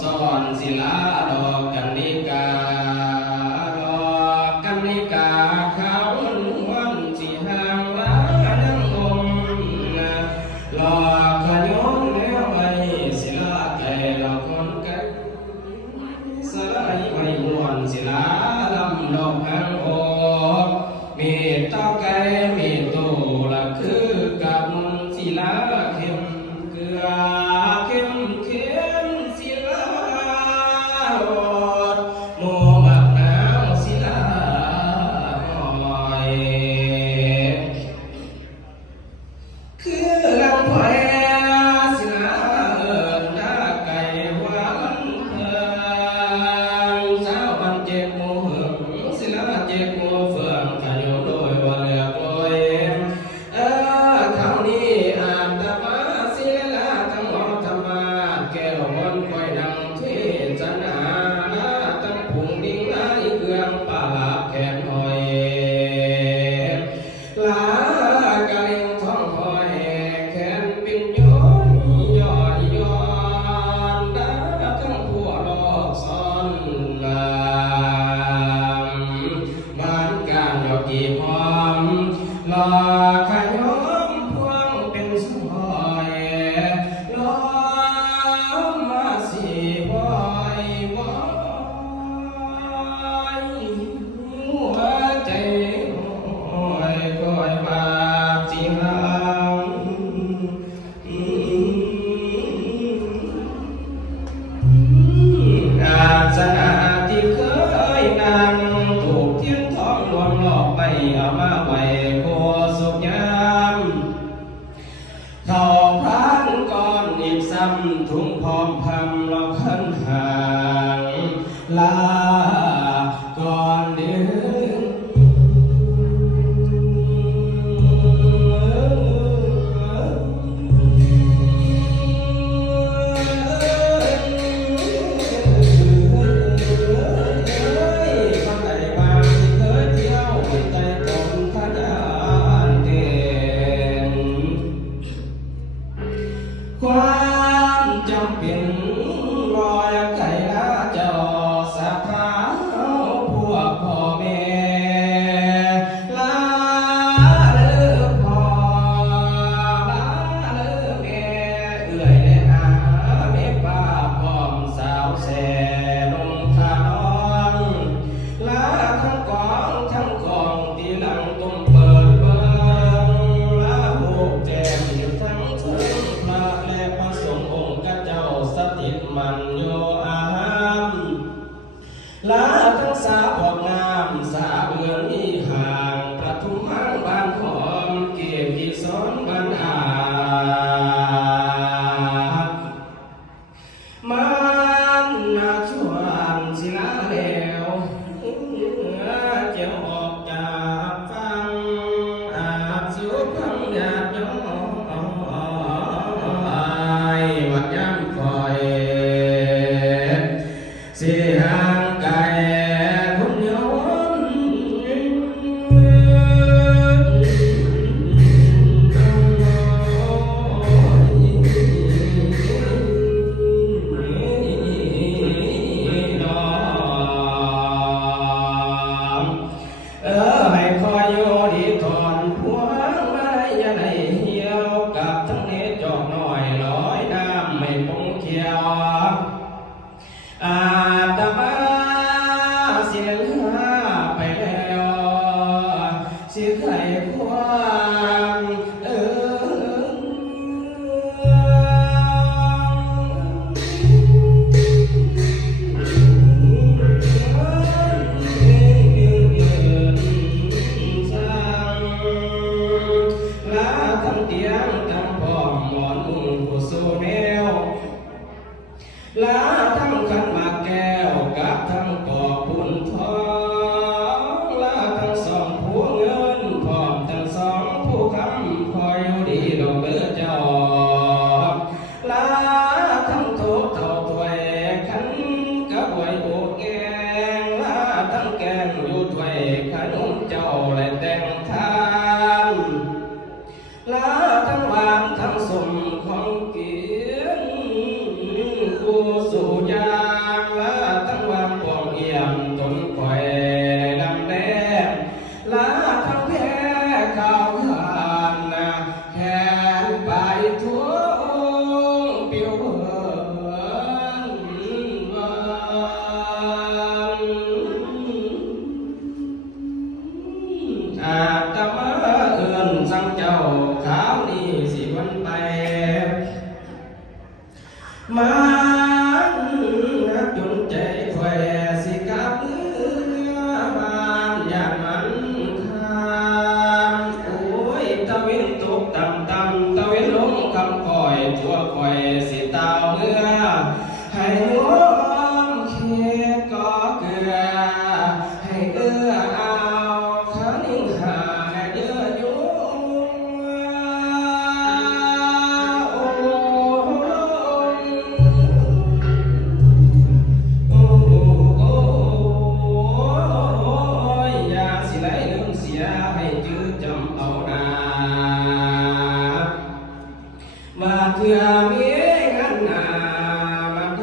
สอนศิลาดอกกันนิกาดอกกันนิกาขาวนวลสีหางลาดังองหลอกขยนแล้วไว้ศิลาแก่เราคนไกลสลายไว้มวนศิลาลำดอกหางโอมีตาไก่มีตูละคือกับศิลาเข้มเกลือเข้มเข้มศิลาโอดโมบักนาวศิลาหอยคือลำไผ่ศิลาเอิญตาไก่ว่ามันเพิ่งสาวบันเจ็บโมหึงศิลาเจ็บโมเฟืองขยุโดยว่าเลือกลอยคำนี้อาจจะมาศิลาทั้งหมดธรรมาแก้วมันคอยดังเทศนาตั้งผงดิ้งไหลเครื่องป่าลาแขนหอยลากะลิงท้องหอยแขนปิ้งย้อยย้อยย้อนทั้งผัวลอกซ้อนบ้านการยอกีพร้อมลอขยมพวงเป็นสอยลอมาสีบอยบอยหัวใจโอ้ยคอยบาดสิหางอาสนะที่เคยนั่งถูกเทียนทองลวงหลอกไปเอามาไว้โคสุขยามเข้าพานก่อนอีกซ้ำทุ่งพร้อมพำเราขันห่างลาก่อนเดินคนใดบางที่เคยเที่ยวใจตนขนาดเด่นความจำเป็นรอยไก่ละเจ้าสะพานพวกพ่อแม่ลาเด้อพ่อลาเด้อแม่เอื้อยและอาแม่ป้าพร้อมสาวแส่ลงทานลาทั้งกองทั้งกองที่หลังต้มเปิดเบิ่งลาหูแจ่มอยู่ทั้งเทิงพระและพระสงฆ์องค์กเจ้าสถิตมันโยอาหามลาทั้งสาพอกงามสาเบือนอีห่างประทุมมังบานหอมเก็บที่ซ้อนบานอาบมันนาชวนศิลาแล้วเจ้าออกจากฟังอาบสุพังญาติโยมวัดย่ำคอยสิห่างไกลคุณโยมให้คอยโยดีถอนพวงมาลัยอย่าได้เหี่ยวกับทั้งเนตรจอกหน่อยลอยน้ำไม่ปงเขียวอาตมาเสียเหลือไปแล้วสิใครความลาทั้งเตียงทั้งพร้อมหมอนมุงผู้สู้แนวลาทั้งขันหมากแก้วกับทั้งปอกปุ่นทองลาทั้งสองผู้เงินพร้อมทั้งสองผู้คำคอยอยู่ดีดอกเลือเจ้าลาทั้งโถเท่าถ้วยขันกับไว้โอดแกงลาทั้งแกงอยู่ถ้วยขนมเจ้าและแต่งทานลาทั้งหวานทั้งสมของกิน สู่ยา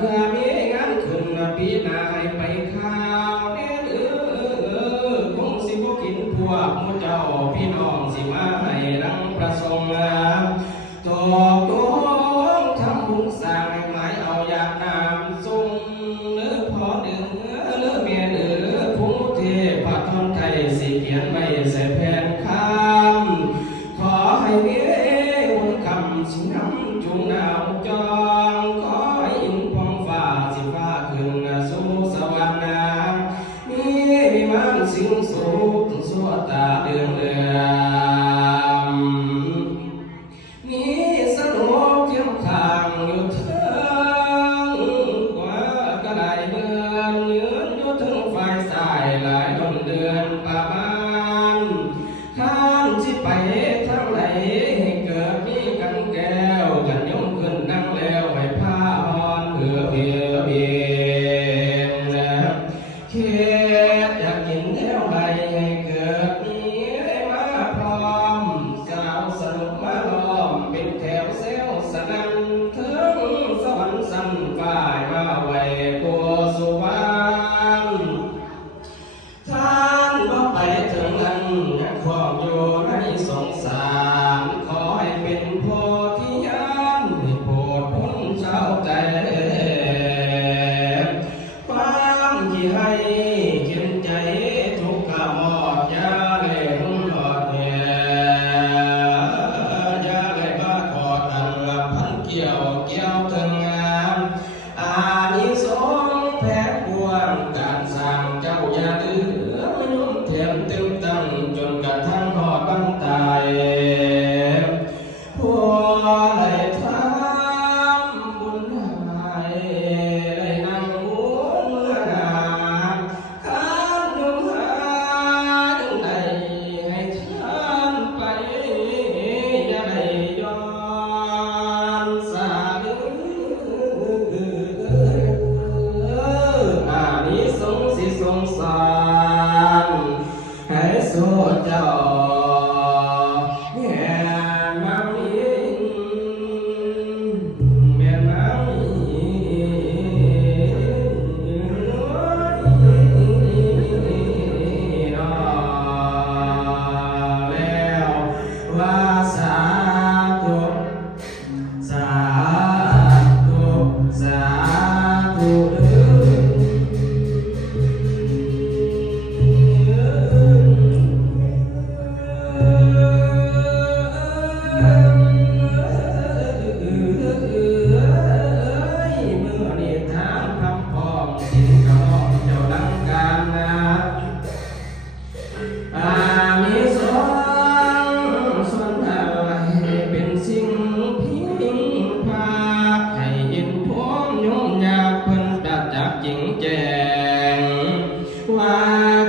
พื่อมีงานขึ้นปีหน้าให้ไปข่าวเด้อคงสิบ่กินพวกหมู่เจ้าพี่น้องสิมาให้รังประสงค์ตัวตัวทำบุญสร้างให้หมายเอาอยากน้ำส่งเนื้อพอเดือเนื้อเมียเดือผู้เทพทนไทยสิเขียนไม่ใส่แผ่นคำขอให้เมียวันคำสิน้ำจุงหนาวจองขอให้อินพองฟ้าสิฟ้าขึ้นสู่สวรรค์มีวิมานสิ่งสูงสัวตาเดือนเดือนมีสนุกเที่ยวข้างอยู่เทิงกว่ากระไดเดือนยืนอยู่ถึงฝ่ายสายหลายดนเดือนประมาณข้านสิไปทางไหนให้เกิดมีกันแก้วกันยมขึ้นนั่งแล้วให้ผ้าอ่อนเพื่อเพียเพียงเขียดอยากกินแถวไหนให้เกิดมีได้มาพร้อมสาวสนุกมาล้อมเป็นแถวเซลสนั่นถึงสวรรค์สั่นฝ่ายมาไว้ตัวสุวรรณท่านว่าไปถึงนั้นยังครองอยู่ในสงสารขอให้เป็นโพธิญาณให้โปรดพ้นชาวใจความที่ให้เขียนใจทุกข์หมอดยาเล่หลอดเนี่ยยาเล่บ้าขอตันละพันเกี่ยวถึงงามอานิสงส์แผ่กวางการสร้างเจ้าอย่าลืมยุ่มเทียมเต็มตั้งจนกระทั่งหอดบังตายผัวได้ทำบุญให้ได้นั่งหัวเมื่อนาข้ามดงหายได้ให้ท่านไปอย่าได้ย้อนสาอานิสงส์สิสงสารให้สู้เจ้าแม่น้ำอินแม่น้ำอินแล้วว่าสาธุสาธุสาธุอานิสงส์ส่วนอะไรเป็นสิ่งพิงพาให้ยินพร้อมโยมอยากเพิ่นตัดจากจริงแจ้งว่า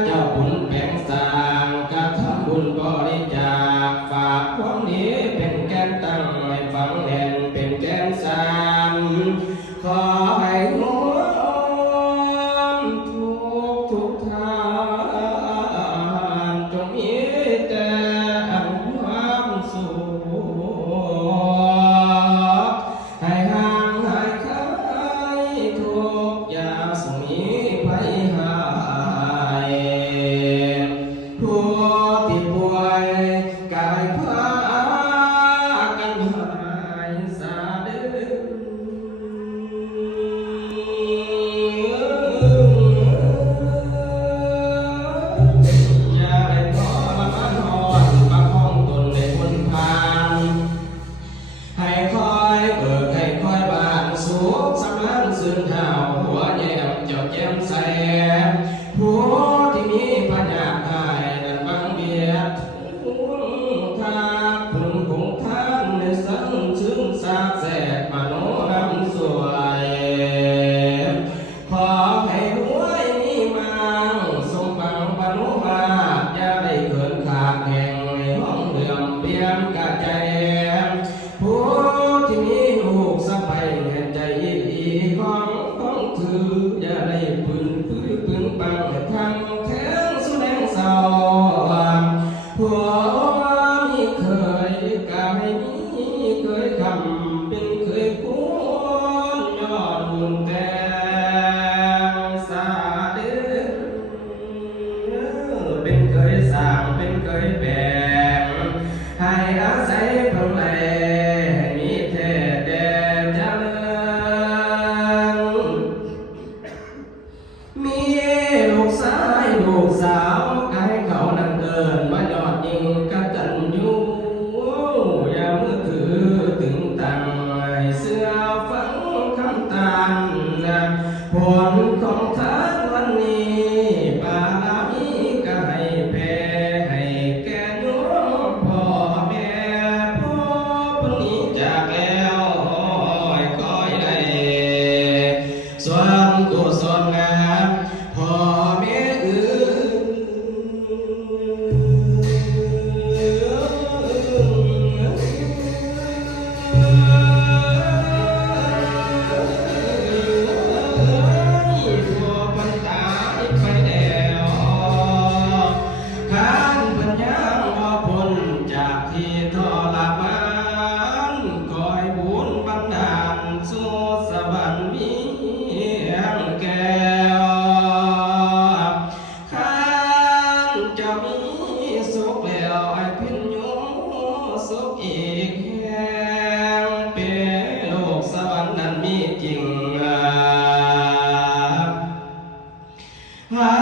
เจ้าบุญแบ่งสร้างกระทำบุญบริจาคฝากความนี้เป็นแกนตั้งให้ฟังแน่นเป็นแกนสานขอให้หัวทุกทางจงมีแต่ความสุขให้ห่างหายคลายทุกอย่างสมีภัยหายผู้ที่ป่วยกายพากันหายสาเดือย่าได้ทรมานหอนประคองตนในบนทางให้คอยเบิกให้คอยบานสุขสำราญซึ้งเท้าหัวแย้มเจ้าแจ่มใสผู้ที่มีปัญญาอายนั้นบังเบียดคุณทาคุณคงท่านในสังชื่นสาแสกมโนนำสวยขอให้รวยมีมังสมบังปนุมาอย่าได้เกินขาดแห่งในห้องเลื่อมเปี่ยมกะใจผู้ที่มีลูกสะใภ้แห่งใจอีของถืออย่าได้ปืนปังทำแข็งสุดแรงเศร้าผัวมีเคยกายมีเคยคำเป็นเคยควรยอดบุญแต่ ผลของทานวันนี้บารมีก็ให้แผ่ให้แก่โยมพ่อแม่พ่อเพิ่งหนีจากแล้วให้คอยได้ส่วนกุศลงามพ่อแม่ทั่วบรรดาไปแล้วข้านปัญญาว่าพ้นจากที่ทรมานคอยบุญบันดาลสู่สวรรค์มีแก้วข้านจะมีสุขแล้วไอ้พินโยสุขอีกแห่งเป็นโลกสวรรค์นั้นมีจริงหา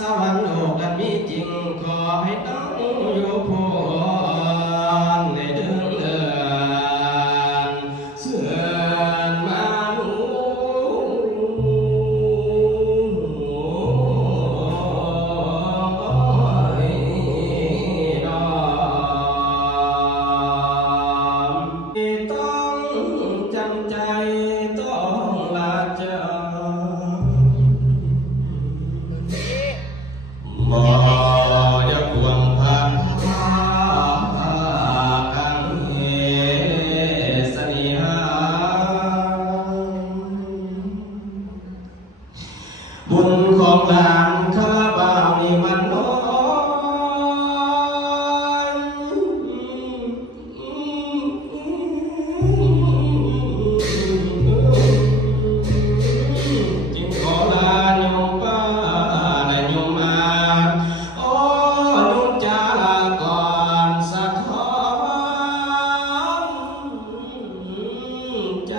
สวรรค์โลกนั้นมีจริงขอให้น้องอยู่พ้นในเดือนเสื่อนมาหนูน้อมต้องจำใจต้องลาจากบ่อย่าควงพันธากังเหสนิหาบุญของหลานข้าบ่าวนี่มันน้อยจึงขอลาโยมป้าและโยมอาโอ้โยมจาลาก่อนสะท้อนใจ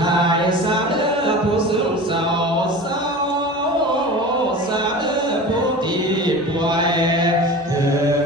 หายสาเด้อผู้ซึมเศร้าเศร้าสาเด้อผู้ที่ป่วยเธอ